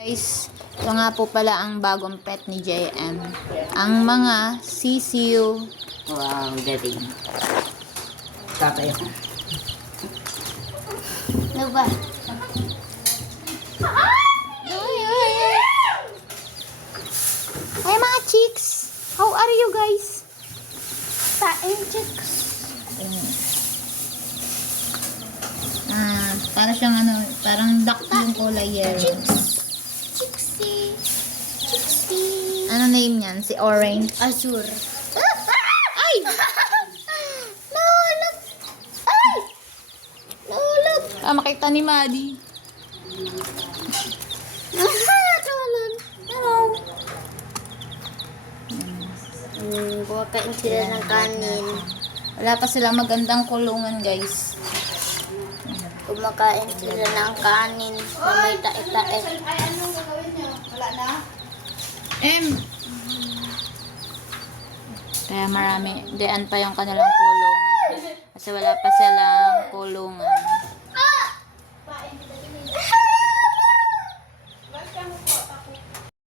Guys, ito nga po pala ang bagong pet ni JM. Ang mga sisiu. Wow, galing. Tatay. Ano ba? Ay, mga chicks! How are you guys? Pain chicks. Para siyang ano, parang duck yung kulay yellow. Chixie. Chixie. Ano name niyan? Si Orange? Azure. Ay! Nahulog! Ay! Nahulog! Makita ni Maddie. Tulon. Hello. Kumakain sila ng kanin. Wala pa silang magandang kulungan, guys. Kumakain sila ng kanin na may tae-tae. Kaya marami, diyan pa yung kanilang kulungan. Kasi wala pa silang kulungan.